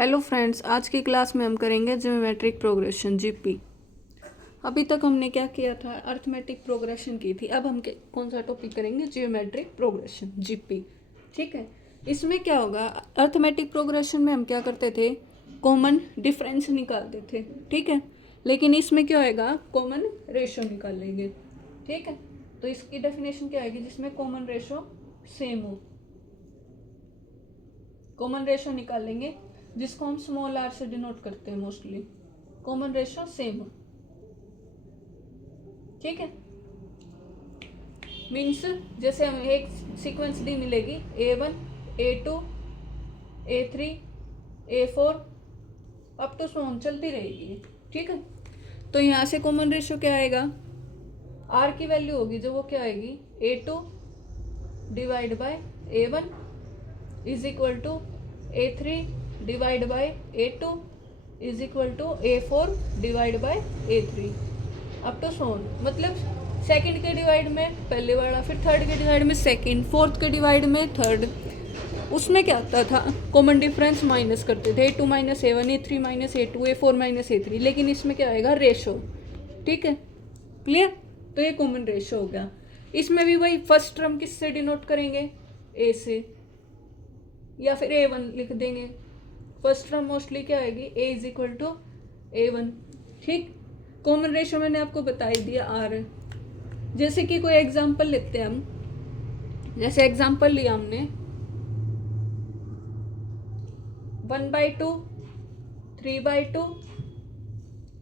Hello friends, आज की class में हम करेंगे ज्योमेट्रिक प्रोग्रेशन जीपी। अभी तक हमने क्या किया था, अर्थमेटिक प्रोग्रेशन की थी। अब हम कौन सा टॉपिक करेंगे, ज्योमेट्रिक प्रोग्रेशन जीपी। ठीक है, इसमें क्या होगा, अर्थमेटिक प्रोग्रेशन में हम क्या करते थे, कॉमन डिफरेंस निकालते थे। ठीक है, लेकिन इसमें क्या होएगा, कॉमन रेशो निकालेंगे। ठीक है, तो इसकी डेफिनेशन क्या आएगी, जिसमें कॉमन रेशो सेम हो। कॉमन रेशो निकालेंगे जिसको हम स्मॉल आर से डिनोट करते हैं मोस्टली। कॉमन रेशो सेम हो। ठीक है, मीन्स जैसे हमें एक सीक्वेंस दी मिलेगी A1 A2 A3 A4 up to सो चलती रहेगी। ठीक है, तो यहाँ से कॉमन रेशो क्या आएगा, आर की वैल्यू होगी जो वो क्या आएगी, A2 divide by A1 is equal to A3 divide by A2 is equal to A4 divide by A3 up to so on. मतलब सेकंड के डिवाइड में पहले वाला, फिर थर्ड के डिवाइड में सेकंड, फोर्थ के डिवाइड में थर्ड। उसमें क्या आता था, कॉमन डिफरेंस माइनस करते थे, A2 minus A1 A3 minus A2 A4 minus A3। लेकिन इसमें क्या आएगा, रेशो। ठीक है, क्लियर। तो ये कॉमन रेशो हो गया। इसमें भी वही फर्स्ट टर्म किससे डिनोट करेंगे, ए से, या फिर A1 लिख देंगे। फर्स्ट टर्म मोस्टली क्या आएगी, A is equal to A1। ठीक, कॉमन रेशो मैंने आपको बता ही दिया, आर है। जैसे कि कोई एग्जांपल लेते हैं हम, जैसे एग्जांपल लिया हमने 1/2 3/2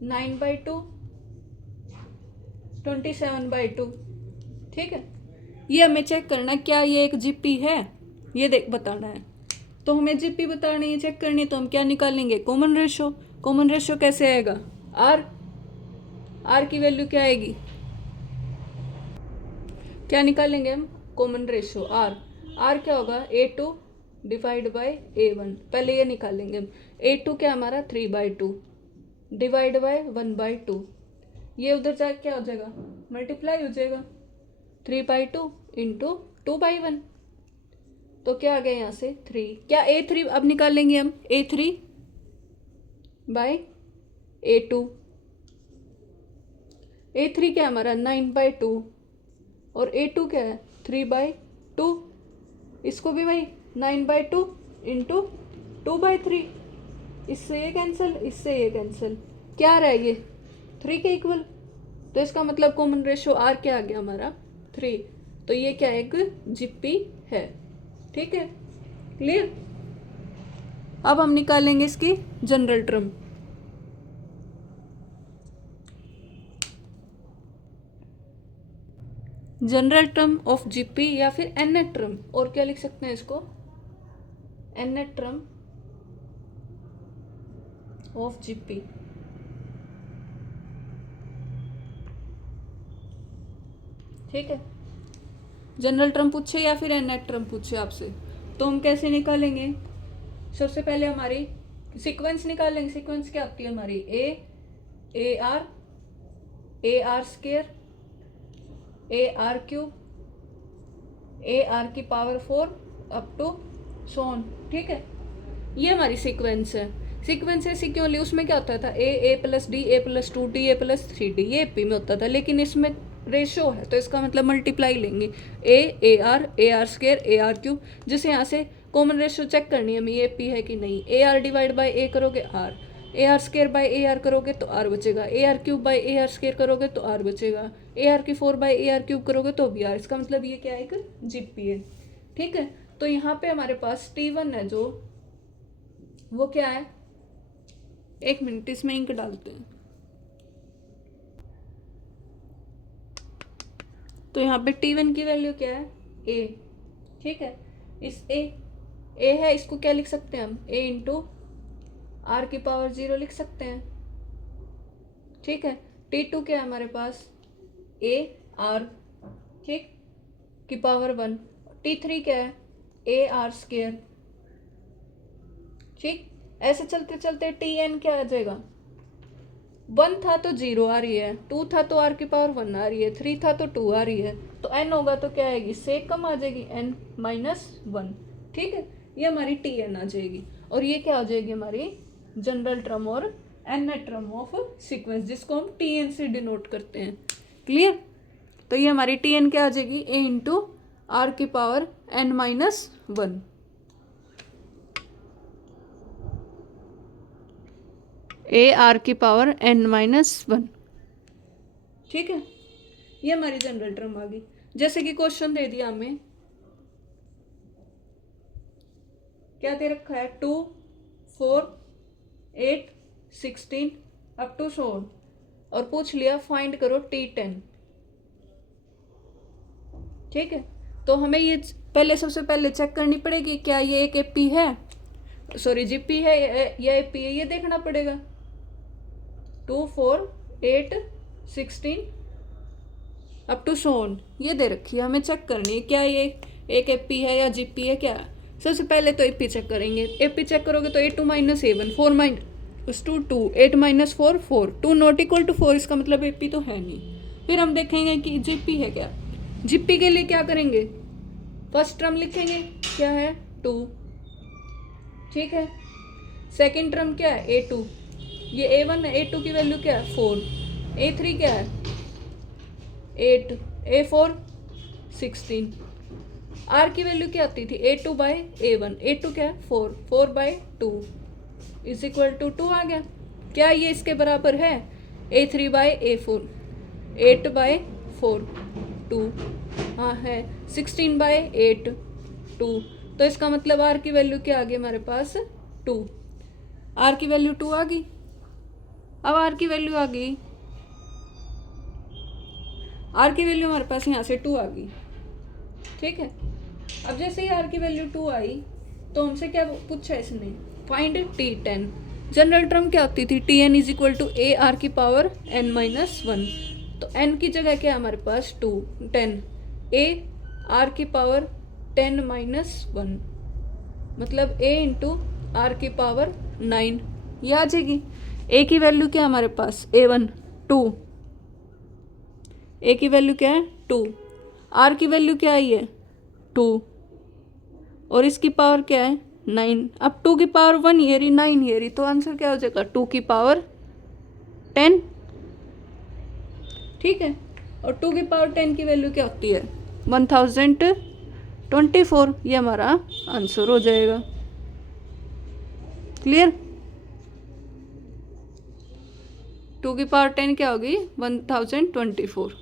9/2 27/2। ठीक है, ये हमें चेक करना है क्या ये एक जीपी है, ये देख बताना है। तो हमें जीपी बतानी है, चेक करनी है, तो हम क्या निकालेंगे, कॉमन रेशो। कॉमन रेशो कैसे आएगा, आर। आर की वैल्यू क्या आएगी, क्या निकालेंगे हम, कॉमन रेशो आर। आर क्या होगा, A2 डिवाइड बाय A1। पहले ये निकालेंगे हम, A2 क्या हमारा 3/2 डिवाइड बाय 1/2। ये उधर जाके क्या हो जाएगा, मल्टीप्लाई हो जाएगा, 3/2 इंटू 2/1। तो क्या आ गया यहाँ से 3। क्या A3 अब निकालेंगे हम, A3 बाय A2। A3 क्या हमारा 9/2 और A2 क्या है 3/2। इसको भी भाई 9/2 इंटू 2/3। इससे ये कैंसिल, इससे ये कैंसिल, क्या आ रहा है ये 3 के इक्वल। तो इसका मतलब कॉमन रेशो आर क्या आ गया हमारा 3। तो ये क्या एक जीपी है। ठीक है, क्लियर। अब हम निकालेंगे इसकी general term. General term of GP या फिर एननेट टर्म, और क्या लिख सकते हैं इसको, एननेट टर्म ऑफ जीपी। ठीक है, जनरल टर्म पूछे या फिर एननेट टर्म पूछे आपसे, तो हम कैसे निकालेंगे। सबसे पहले हमारी सीक्वेंस निकालेंगे। सीक्वेंस क्या आती है हमारी, A R square AR³ AR की पावर 4 अप टू सोन। ठीक है, ये हमारी सीक्वेंस है। सीक्वेंस ऐसी क्यों ली, उसमें क्या होता था, A plus D A plus 2D A plus 3D, ये AP में होता था। लेकिन इसमें रेशो है तो इसका मतलब मल्टीप्लाई लेंगे, AR स्क्वायर AR³। जिसे यहाँ से कॉमन रेशो चेक करनी है हमें, ये AP है कि नहीं। AR डिवाइड बाई A करोगे R, AR square by AR करोगे तो R बचेगा, AR³ बाई AR स्क्वायर करोगे तो R बचेगा, AR⁴ बाई AR³ करोगे तो भी R। इसका मतलब ये क्या है, एक जीपी है। ठीक है, तो यहाँ पे हमारे पास T1 है जो, वो क्या है, एक मिनट इसमें इंक डालते हैं। तो यहाँ पे T1 की वैल्यू क्या है, A। ठीक है, इस A है, इसको क्या लिख सकते हैं हम, A इंटू R की पावर 0 लिख सकते हैं। ठीक है, T2 क्या है हमारे पास, AR ठीक की पावर 1। T3 क्या है, AR स्क्वायर। ठीक, ऐसे चलते चलते Tn क्या आ जाएगा, 1 था तो 0 आ रही है, 2 था तो R की पावर 1 आ रही है, 3 था तो 2 आ रही है, तो n होगा तो क्या आएगी, इससे कम आ जाएगी, n-1। ठीक है, ये हमारी टी एन आ जाएगी, और ये क्या हो जाएगी हमारी जनरल टर्म और एन टर्म ऑफ सीक्वेंस, जिसको हम टी एन से डिनोट करते हैं। क्लियर? तो ये हमारी टी एन क्या आ जाएगी, ए इंटू आर की power N minus 1, A are की पावर एन माइनस 1। ठीक है, ये हमारी जनरल टर्म आ गई। जैसे कि क्वेश्चन दे दिया हमें, क्या दे रखा है, 2, 4, 8, 16 अप टू सो ऑन, और पूछ लिया फाइंड करो T10। ठीक है, तो हमें ये पहले सबसे पहले चेक करनी पड़ेगी क्या ये एक एपी है, सॉरी जीपी है या एपी है, ये देखना पड़ेगा। 2, 4, 8, 16 अप टू सो ऑन ये दे रखी है, हमें चेक करनी है क्या ये एक एपी है या जीपी है क्या। सबसे पहले तो एपी चेक करेंगे। एपी चेक करोगे तो 8 2 minus 7 4 minus 2 2 8 minus 4 4 2 not equal to 4, इसका मतलब एपी तो है नहीं। फिर हम देखेंगे कि जीपी है क्या। जीपी के लिए क्या करेंगे, फर्स्ट टर्म लिखेंगे क्या है 2, ठीक है। सेकंड टर्म क्या है A2, ये A1 है, A2 की वैल्यू क्या है 4, A3 क्या है 8, A4 16, R की वैल्यू क्या आती थी A2 बाई A1, A2 क्या है 4, 4 बाई 2 इज इक्वल टू 2 आ गया। क्या ये इसके बराबर है A3 बाई A4, 8 बाई 4 2, हाँ है 16 बाई 8 2, तो इसका मतलब R की वैल्यू क्या आ गई हमारे पास 2, R की वैल्यू 2 आ गई। अब R की वैल्यू आ गई, R की वैल्यू हमारे पास यहाँ से 2 आ गई, ठीक है। अब जैसे ही R की वैल्यू 2 आई तो हमसे क्या पूछा इसने, फाइंड T10। जनरल टर्म क्या होती थी, Tn is equal to a are की पावर n माइनस 1, तो n की जगह क्या है हमारे पास 2 10, ए आर की पावर 10 माइनस 1, मतलब a इंटू आर की पावर 9 ये आ जाएगी। a की वैल्यू क्या है हमारे पास A1 2, a की वैल्यू क्या है 2, r की वैल्यू क्या आई है 2, और इसकी पावर क्या है 9। अब 2 की पावर 1 ये रही 9 ये रही, तो आंसर क्या हो जाएगा 2 की पावर 10, ठीक है। और 2 की पावर 10 की वैल्यू क्या होती है 1024, ये हमारा आंसर हो जाएगा। क्लियर? 2 की पावर 10 क्या होगी 1024।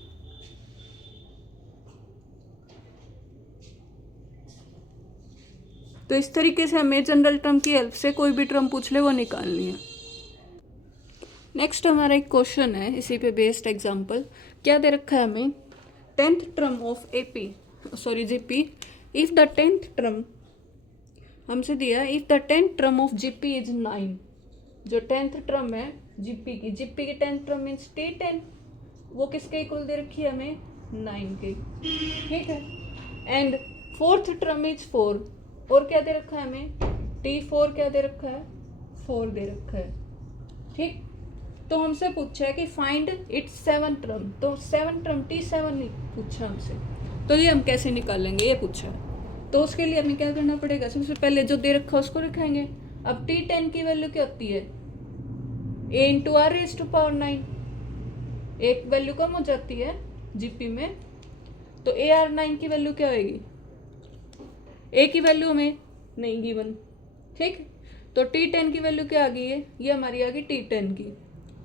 तो इस तरीके से हमें जनरल टर्म की हेल्प से कोई भी टर्म पूछ ले वो निकालनी है। नेक्स्ट हमारा एक क्वेश्चन है इसी पे बेस्ड एग्जांपल। क्या दे रखा है हमें, 10th term of AP sorry GP if the 10th term हमसे दिया, if the 10th term of GP is 9, जो 10th टर्म है जीपी की 10th टर्म मीन्स T10, वो किसके इक्वल दे रखी है हमें 9 के, ठीक है। एंड 4th टर्म इज 4, और क्या दे रखा है हमें T4 क्या दे रखा है 4 दे रखा है, ठीक। तो हमसे पूछा है कि फाइंड इट्स 7th टर्म, तो 7th टर्म T7 नहीं पूछा हमसे, तो ये हम कैसे निकालेंगे ये पूछा है। तो उसके लिए हमें क्या करना पड़ेगा, सबसे पहले जो दे रखा है उसको लिखेंगे। अब T10 की वैल्यू क्या होती है a into r raise to power 9, एक वैल्यू कम हो जाती है जीपी में, तो AR9 की वैल्यू क्या होगी, ए की वैल्यू हमें नहीं गिवन, ठीक। तो T10 की वैल्यू क्या आ गई है, ये हमारी आ गई T10 की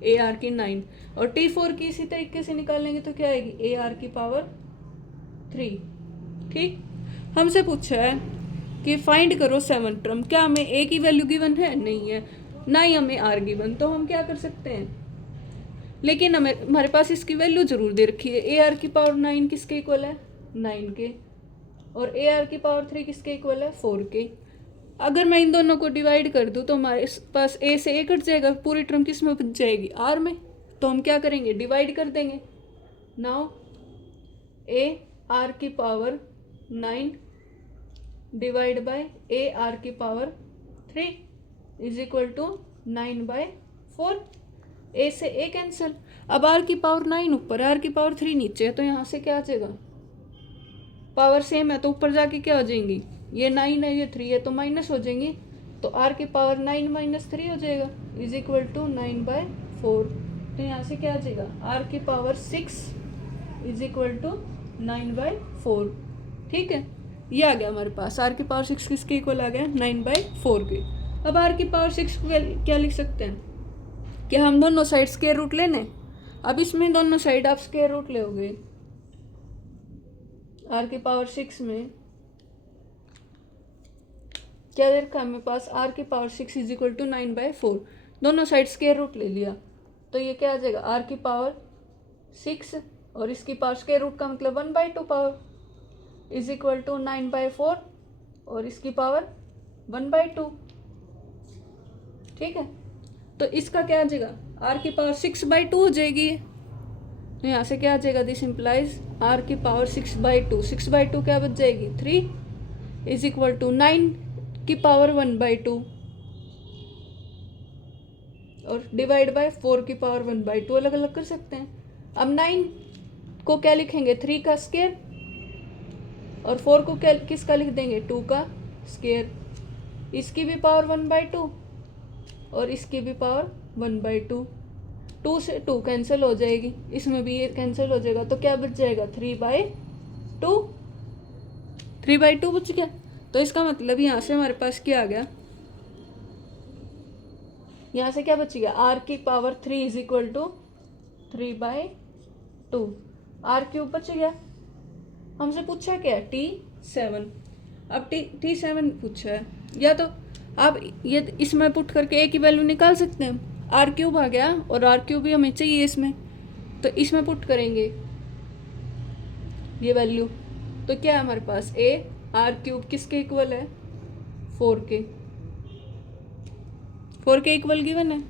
AR की 9, और T4 की इसी तरीके से निकालेंगे तो क्या आएगी AR की पावर 3, ठीक। हमसे पूछा है कि फाइंड करो 7th टर्म, क्या हमें ए की वैल्यू गिवन है, नहीं है, ना ही हमें आर गिवन, तो हम क्या कर सकते हैं, लेकिन हमारे पास इसकी वैल्यू जरूर दे रखी है। AR की पावर 9 किसके इक्वल है 9 के, और AR की पावर 3 किसके इक्वल है 4 के। अगर मैं इन दोनों को डिवाइड कर दूं तो हमारे पास a से a कट जाएगा, पूरी टर्म किस में बच जाएगी r में, तो हम क्या करेंगे डिवाइड कर देंगे। नाउ AR की पावर 9 डिवाइड बाय AR की power 3 is equal to 9/4, a से a कैंसिल। अब r की पावर 9 ऊपर, r की पावर 3 नीचे है, तो यहाँ से क्या आ जाएगा, पावर सेम है तो ऊपर जाके क्या हो जाएंगी ये 9 है, ये 3 है, तो माइनस हो जाएंगी, तो r की पावर 9 माइनस 3 हो जाएगा इज इक्वल टू 9/4। तो यहाँ से क्या आ जाएगा, r की पावर 6 इज इक्वल टू 9/4। ठीक है, ये आ गया हमारे पास, r की पावर 6 किसके इक्वल आ गया, 9/4 के। अब r की पावर 6 को क्या लिख सकते हैं कि हम दोनों साइड स्क्वायर रूट लेने। अब इसमें दोनों साइड आप स्क्वायर रूट लोगे, r की पावर 6 में क्या दे रखा है हमें पास, r की पावर 6 इज इक्वल टू 9/4, दोनों साइड स्क्वायर रूट ले लिया, तो ये क्या आ जाएगा, r की पावर 6 और इसकी पावर स्क्वायर रूट का मतलब 1/2 पावर इज इक्वल टू 9/4 और इसकी पावर 1/2। ठीक है, तो इसका क्या आ जाएगा, r की पावर 6/2 हो जाएगी। तो यहाँ से क्या आ जाएगा, दिस इम्प्लाइज r की पावर 6/2, 6/2 क्या बच जाएगी, 3 इज इक्वल टू 9 की पावर 1/2 और डिवाइड बाय 4 की पावर 1/2 अलग अलग कर सकते हैं। अब 9 को क्या लिखेंगे, 3 का स्क्वायर, और 4 को क्या किसका लिख देंगे, 2 का स्क्वायर। इसकी भी पावर 1/2 और इसकी भी पावर 1/2, 2 से 2 कैंसिल हो जाएगी, इसमें भी ये कैंसिल हो जाएगा, तो क्या बच जाएगा, 3/2, 3/2 बच गया। तो इसका मतलब यहाँ से हमारे पास क्या आ गया, यहाँ से क्या बच गया, r की power 3 is equal to 3/2, r cube बच गया। हमसे पूछा क्या है, T7। अब T7 पूछा है, या तो आप ये इसमें पुट करके a की वैल्यू निकाल सकते हैं, r क्यूब आ गया और r क्यूब भी हमें चाहिए इसमें, तो इसमें पुट करेंगे ये वैल्यू, तो क्या है हमारे पास, a r क्यूब किसके इक्वल है, 4 के इक्वल गिवन है।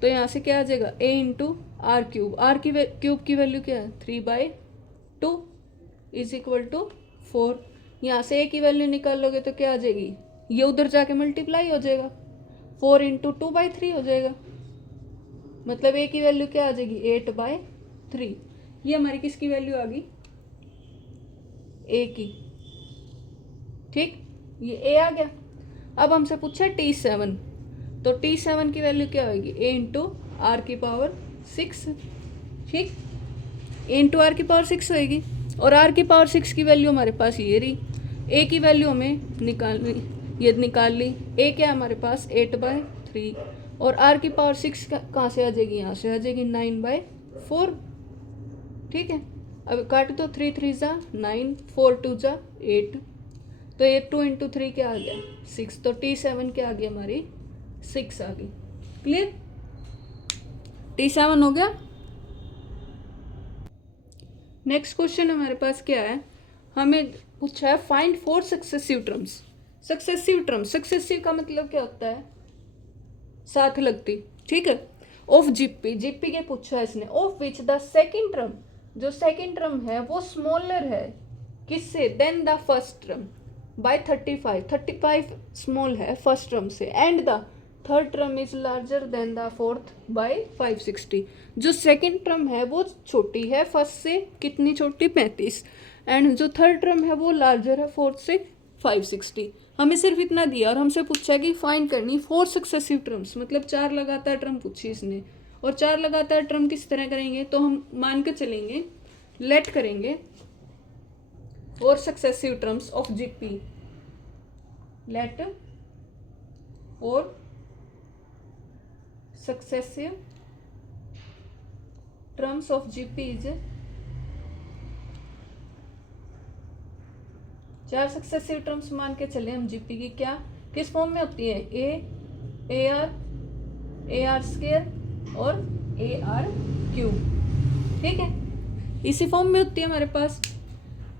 तो यहाँ से क्या आ जाएगा, a into r cube, r की क्यूब की वैल्यू क्या है, 3/2 इज इक्वल टू 4। यहाँ से a की वैल्यू निकाल लोगे तो क्या आ जाएगी, ये उधर जाके मल्टीप्लाई हो जाएगा, 4 इंटू 2/3 हो जाएगा, मतलब a की वैल्यू क्या आ जाएगी, 8/3। ये हमारी किसकी वैल्यू आ गई, a की। ठीक, ये a आ गया। अब हमसे पूछा T7, तो T7 की वैल्यू क्या होगी, a इंटू आर की पावर 6। ठीक, a इंटू आर की पावर 6 होएगी, और r की पावर 6 की वैल्यू हमारे पास ये रही, a की वैल्यू हमें ये निकाल ली, a क्या है हमारे पास, 8/3, और r की पावर 6 कहाँ से आ जाएगी, यहाँ से आ जाएगी 9/4। ठीक है, अब काट दो, 3 3 जा 9, 4 2 जा 8, तो ये 2 इंटू 3 क्या आ गया, 6, तो T7 क्या आ गई हमारी, 6 आ गई। क्लियर, T7 हो गया। नेक्स्ट क्वेश्चन हमारे पास क्या है, हमें पूछा है find 4 successive terms. Successive term, successive का मतलब क्या होता है, साथ लगती। ठीक है, ऑफ जीपी, जीपी के पूछा है इसने, of which the second term, जो सेकंड टर्म है वो स्मॉलर है किससे, then the first term by 35 small है फर्स्ट टर्म से, and the third term is larger than the fourth by 560। जो सेकंड टर्म है वो छोटी है फर्स्ट से, कितनी छोटी, 35, एंड जो थर्ड टर्म है वो लार्जर है फोर्थ से 560। हमें सिर्फ इतना दिया और हमसे पूछा कि फाइंड करनी 4 सक्सेसिव टर्म्स, मतलब 4 लगातार टर्म पूछी इसने। और 4 लगातार टर्म किस तरह करेंगे, तो हम मान के चलेंगे, लेट करेंगे 4 successive terms of GP, let 4 successive terms of GP is, 4 successive terms मान के चले हम जीपी की, क्या किस फॉर्म में होती है, ए आर स्क्वायर और ए आर क्यूब। ठीक है, इसी फॉर्म में होती है हमारे पास।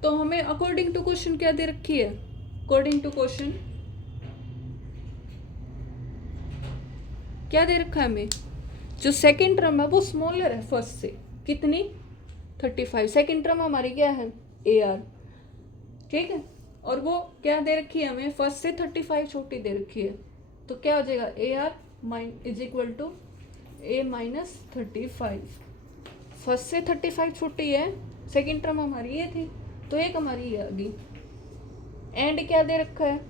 तो हमें अकॉर्डिंग टू क्वेश्चन क्या दे रखी है, अकॉर्डिंग टू क्वेश्चन क्या दे रखा है हमें, जो सेकंड टर्म है वो स्मॉलर है फर्स्ट से, कितनी, 35। सेकंड टर्म हमारी क्या है, ए आर। ठीक है, और वो क्या दे रखी है हमें, फर्स्ट से 35 छोटी दे रखी है, तो क्या हो जाएगा, a r is equal to a minus 35। First से 35 छोटी है, सेकंड टर्म हमारी ये थी, तो एक हमारी ये आ गई। एंड क्या दे रखा है,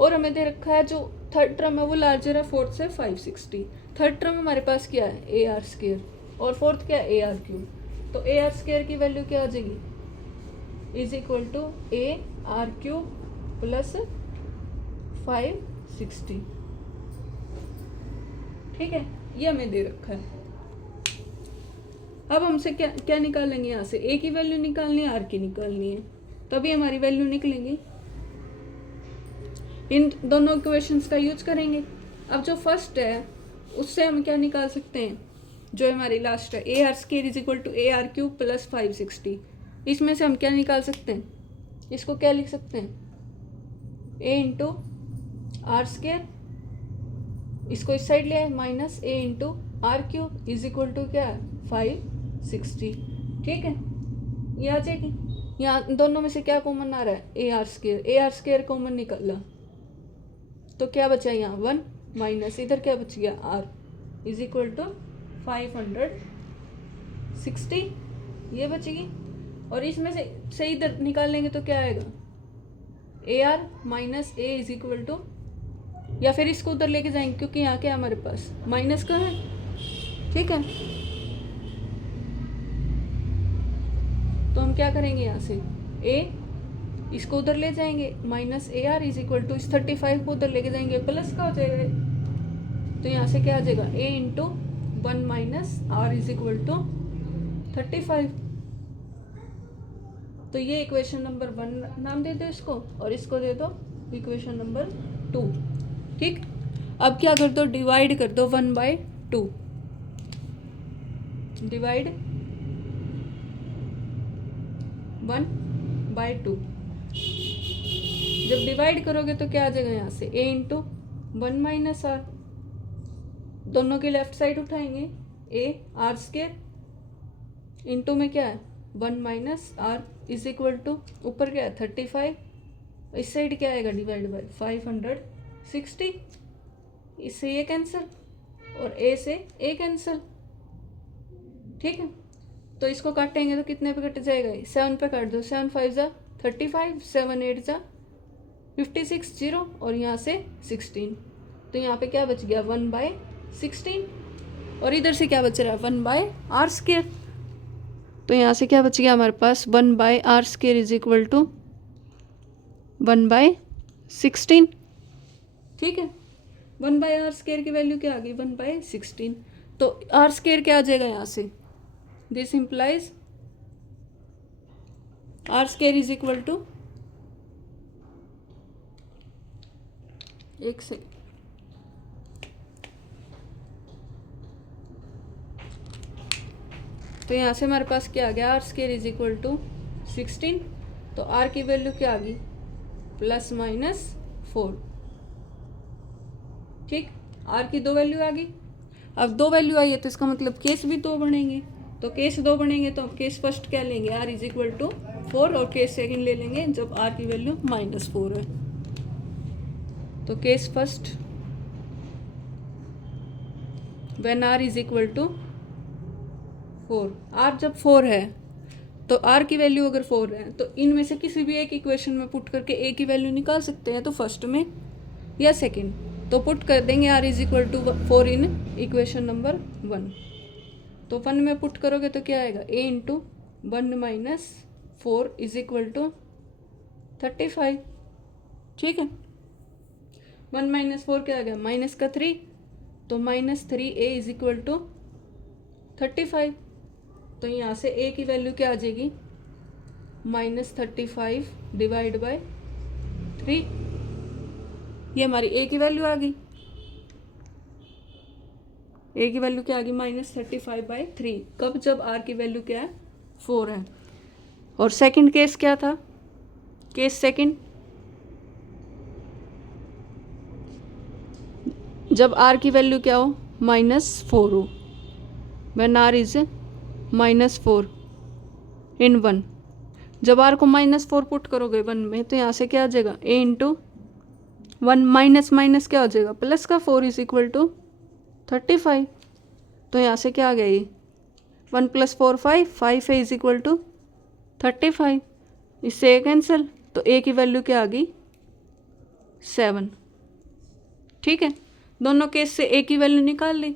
और हमें दे रखा है जो थर्ड टर्म है वो लार्जर है फोर्थ से 560। थर्ड टर्म हमारे पास क्या है ए आर स्केयर, और फोर्थ क्या है ए आर क्यूब। तो ए आर स्केयर की वैल्यू क्या आ जाएगी, is equal to a r cube plus 560। ठीक है, ये हमें दे रखा है। अब हमसे क्या क्या निकालेंगे, यहाँ से ए की वैल्यू निकालनी है, आर की निकालनी है, तभी हमारी वैल्यू निकलेंगी। इन दोनों इक्वेशंस का यूज करेंगे। अब जो फर्स्ट है उससे हम क्या निकाल सकते हैं, जो हमारी लास्ट है a r square is equal to a r cube plus 560। इसमें से हम क्या निकाल सकते हैं, इसको क्या लिख सकते हैं, ए इंटू आर स्केयर, इसको इस साइड ले आए, minus a into r cube is equal to क्या है 560। ठीक है, ये आ जाएगी। यहाँ दोनों में से क्या कॉमन आ रहा है, ए आर स्केयर कॉमन निकला, तो क्या बचा यहाँ 1 माइनस इधर क्या बच गया आर इज इक्वल टू 560, ये बचेगी। और इसमें से इधर निकाल लेंगे तो क्या आएगा, a r minus a is equal to, या फिर इसको उधर लेके जाएंगे क्योंकि यहाँ क्या हमारे पास माइनस का है। ठीक है, तो हम क्या करेंगे, यहाँ से ए इसको उधर ले जाएंगे, minus a r is equal to इस 35 को उधर लेके जाएंगे, प्लस का हो जाएगा। तो यहाँ से क्या आ जाएगा, a into 1 minus r is equal to 35। तो ये इक्वेशन नंबर 1 नाम दे दो इसको, और इसको दे दो इक्वेशन नंबर 2। ठीक, अब क्या कर दो, डिवाइड कर दो 1/2, डिवाइड 1/2। जब डिवाइड करोगे तो क्या आ जाएगा, यहाँ से ए इंटू 1 माइनस आर, दोनों की लेफ्ट साइड उठाएंगे, ए आर स्केयर इंटू में क्या है 1 minus r is equal to ऊपर क्या है 35, इस साइड क्या आएगा डिवाइड बाय 560, इससे ये कैंसिल और ए से ए कैंसिल। ठीक है, तो इसको काटेंगे तो कितने पे कट जाएगा, 7 पे काट दो, 7 5 जा 35, 7 8 जा 56 0, और यहाँ से 16, तो यहाँ पे क्या बच गया 1/16, और इधर से क्या बच रहा है 1/r स्केयर। तो यहाँ से क्या बच गया हमारे पास 1/r square is equal to 1/16। ठीक है, 1/r स्केयर की वैल्यू क्या आ गई 1/16। तो r स्केयर क्या आ जाएगा यहाँ से, this implies r square is equal to, एक सेकेंड, तो यहाँ से हमारे पास क्या आ गया, r square is equal to 16। तो आर की वैल्यू क्या आ गई प्लस माइनस 4। ठीक, आर की 2 वैल्यू आ गई। अब 2 वैल्यू आई है तो इसका मतलब केस भी 2 बनेंगे, तो केस 2 बनेंगे तो हम केस फर्स्ट क्या लेंगे, आर इज इक्वल टू 4, और केस सेकेंड ले लेंगे जब आर की वैल्यू -4 है। तो case first when r is equal to 4, r जब 4 है तो आर की वैल्यू अगर 4 है तो इनमें से किसी भी एक इक्वेशन में पुट करके ए की वैल्यू निकाल सकते हैं, तो फर्स्ट में या सेकंड, तो पुट कर देंगे r is equal to 4 in equation number 1। तो 1 में पुट करोगे तो क्या आएगा, a into 1 minus 4 is equal to 35। ठीक है, 1 माइनस 4 क्या आ गया, माइनस का 3, तो -3 ए इज इक्वल टू 35। तो यहाँ से ए की वैल्यू क्या आ जाएगी, -35 डिवाइड बाय 3, ये हमारी ए की वैल्यू आ गई। ए की वैल्यू क्या आ गई, -35/3, कब, जब आर की वैल्यू क्या है 4 है। और सेकंड केस क्या था, केस सेकंड जब आर की वैल्यू क्या हो -4 हो, व्हेन आर इज -4 इन 1। जब आर को -4 पुट करोगे 1 में तो यहाँ से क्या आ जाएगा, ए इंटू 1 माइनस माइनस क्या हो जाएगा प्लस का 4 इज इक्वल टू 35। तो यहाँ से क्या आ गया, ये 1 + 4 5 5 है इज इक्वल टू 35। इससे ए कैंसिल, तो ए की वैल्यू क्या आ गई 7। ठीक है, दोनों केस से ए की वैल्यू निकाल ली।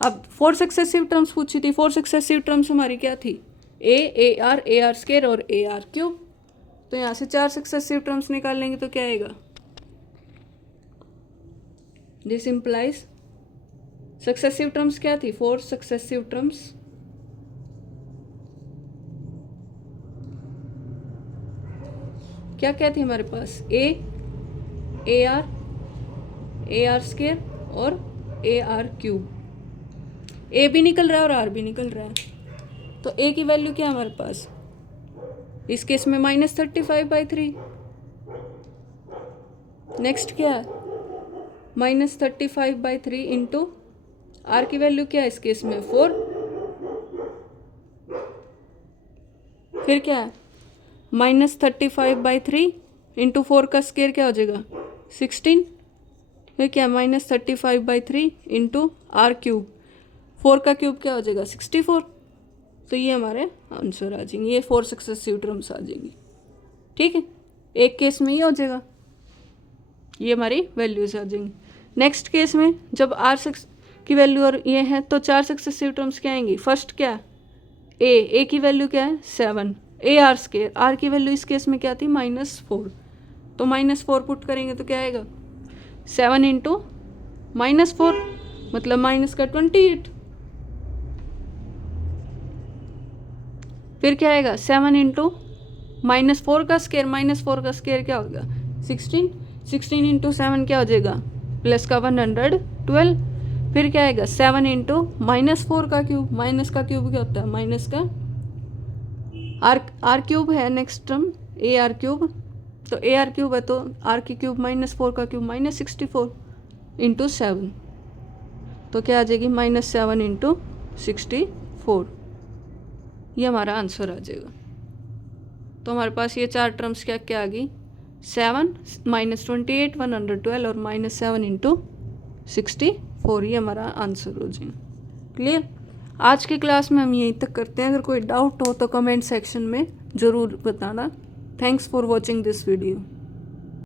अब 4 सक्सेसिव टर्म्स पूछी थी, 4 सक्सेसिव टर्म्स हमारी क्या थी, ए आर स्केयर और ए आर क्यूब। तो यहाँ से 4 सक्सेसिव टर्म्स निकाल लेंगे तो क्या आएगा, दिस इम्प्लाइज सक्सेसिव टर्म्स क्या थी, 4 सक्सेसिव टर्म्स क्या क्या थी हमारे पास, ए आर स्केयर और ए आर क्यूब। ए भी निकल रहा है और आर भी निकल रहा है, तो ए की वैल्यू क्या है हमारे पास, इस केस में -35/3। नेक्स्ट क्या है, -35/3 इंटू आर की वैल्यू क्या है इस केस में 4। फिर क्या है, -35/3 इंटू 4 का स्केयर क्या हो जाएगा 16। फिर क्या है, -35/3 इंटू आर क्यूब, 4 का क्यूब क्या हो जाएगा 64। तो ये हमारे आंसर आ जाएंगे, ये 4 सक्सेसिव टर्म्स आ जाएंगी। ठीक है, एक केस में ये हो जाएगा, ये हमारी वैल्यूज आ जाएंगी। नेक्स्ट केस में जब आर की वैल्यू और ये है तो 4 सक्सेसिव टर्म्स क्या आएंगी, फर्स्ट क्या, ए की वैल्यू क्या है 7, ए आर स्केयर, आर की वैल्यू इस केस में क्या थी -4, तो -4 पुट करेंगे तो क्या आएगा 7 इंटू -4 मतलब माइनस का 28। फिर क्या आएगा 7 इंटू -4 का स्केयर, -4 का स्केयर क्या होगा 16, 16 इंटू 7 क्या हो जाएगा प्लस का 112। फिर क्या आएगा 7 इंटू -4 का क्यूब, माइनस का क्यूब क्या होता है माइनस का आर क्यूब है नेक्स्ट टर्म ए आर क्यूब, तो ए आर क्यूब है तो आर की क्यूब -4 का क्यूब -64 इंटू 7, तो क्या आ जाएगी -7 इंटू 64। ये हमारा आंसर आ जाएगा। तो हमारे पास ये 4 टर्म्स क्या क्या आ गई 7 -28 112 और -7 इंटू 64, ये हमारा आंसर हो जाएगा। क्लियर, आज की क्लास में हम यहीं तक करते हैं। अगर कोई डाउट हो तो कमेंट सेक्शन में ज़रूर बताना। Thanks for watching this video.